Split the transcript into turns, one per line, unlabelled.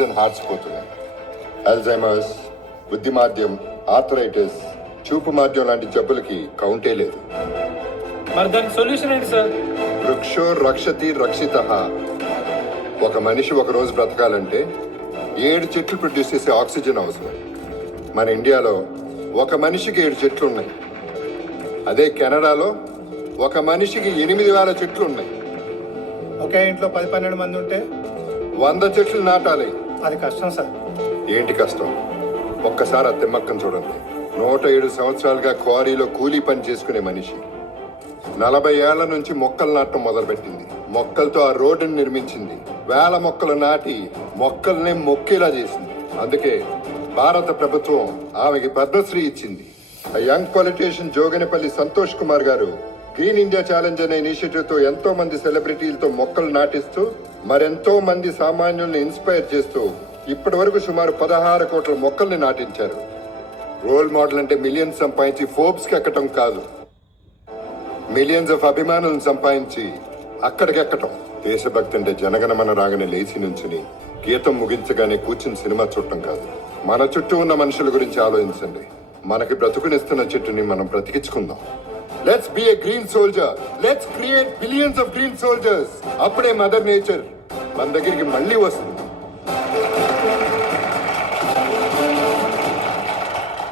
Hearts పోతున్నాయి Alzheimer's బుద్ధిమాద్యం arthritis చూపు మాధ్యం లాంటి జబ్బులకి కౌంటే లేదు.
మరి దానికి సొల్యూషన్ ఏంటి సార్?
వృక్షో రక్షతి రక్షిత. ఒక మనిషి ఒక రోజు బ్రతకాలంటే ఏడు చెట్లు ప్రొడ్యూస్ చేసే ఆక్సిజన్ అవసరం. మన ఇండియాలో ఒక మనిషికి ఏడు చెట్లు ఉన్నాయి. అదే కెనడాలో ఒక మనిషికి ఎనిమిది వేల చెట్లు ఉన్నాయి.
ఒకే ఇంట్లో పది పన్నెండు మంది ఉంటే?
వంద చెట్లు నాటాలి.
అది కష్టం సార్.
ఏంటి కష్టం? ఒక్కసారి ఆ తిమ్మక్కను చూడండి. నూట ఏడు సంవత్సరాలుగా క్వారీలో కూలీ పని చేసుకునే మనిషి. నలభై ఏళ్ళ నుంచి మొక్కలు నాటడం మొదలుపెట్టింది. మొక్కలతో ఆ రోడ్డుని నిర్మించింది. వేల మొక్కలు నాటి మొక్కల్ని మొక్కేలా చేసింది. అందుకే భారత ప్రభుత్వం ఆమెకి పద్మశ్రీ ఇచ్చింది. ఆ young politician Joganapalli Santosh Kumar garu green India challenge అనే ఇనిషియేటివ్తో ఎంతో మంది సెలబ్రిటీలతో మొక్కలు నాటిస్తూ మరెంతో మంది సామాన్యుల్ని ఇన్స్పైర్ చేస్తూ ఇప్పటి వరకు సుమారు పదహారు కోట్ల మొక్కల్ని నాటించారు. రోల్ మోడల్ అంటే మిలియన్స్ సంపాదించి ఫోర్బ్స్కి ఎక్కటం కాదు. మిలియన్స్ ఆఫ్ అభిమానులను సంపాదించి అక్కడికెక్కటం. దేశభక్తి అంటే జనగణమన రాగానే లేచి నుంచుని గీతం ముగించగానే కూర్చుని సినిమా చూడటం కాదు. మన చుట్టూ ఉన్న మనుషుల గురించి ఆలోచించండి. మనకి బ్రతుకునిస్తున్న చెట్టుని మనం బ్రతికించుకుందాం. Let's be a green soldier let's create billions of green soldiers అప్పుడే మదర్ నేచర్ మన దగ్గరికి మళ్ళీ వస్తుంది.